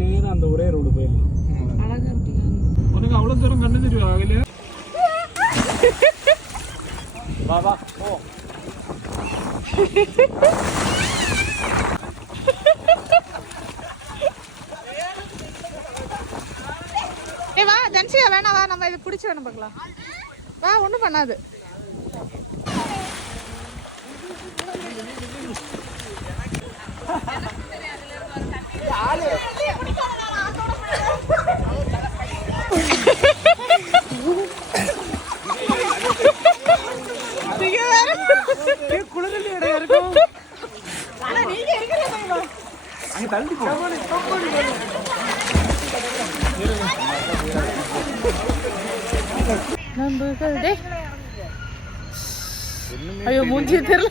நேரம் அந்த ஒரே ரோடு போயிடலாம். உனக்கு அவ்வளவு தூரம் கண்ணு தெரியும் ஆகலையா? வா வா ஓ வா ஜன்சியா வேணா வா நம்ம இதை பிடிச்சி வேணும் பார்க்கலாம். வா ஒன்றும் பண்ணாது. ஐயோ மூஞ்சி தெரியல.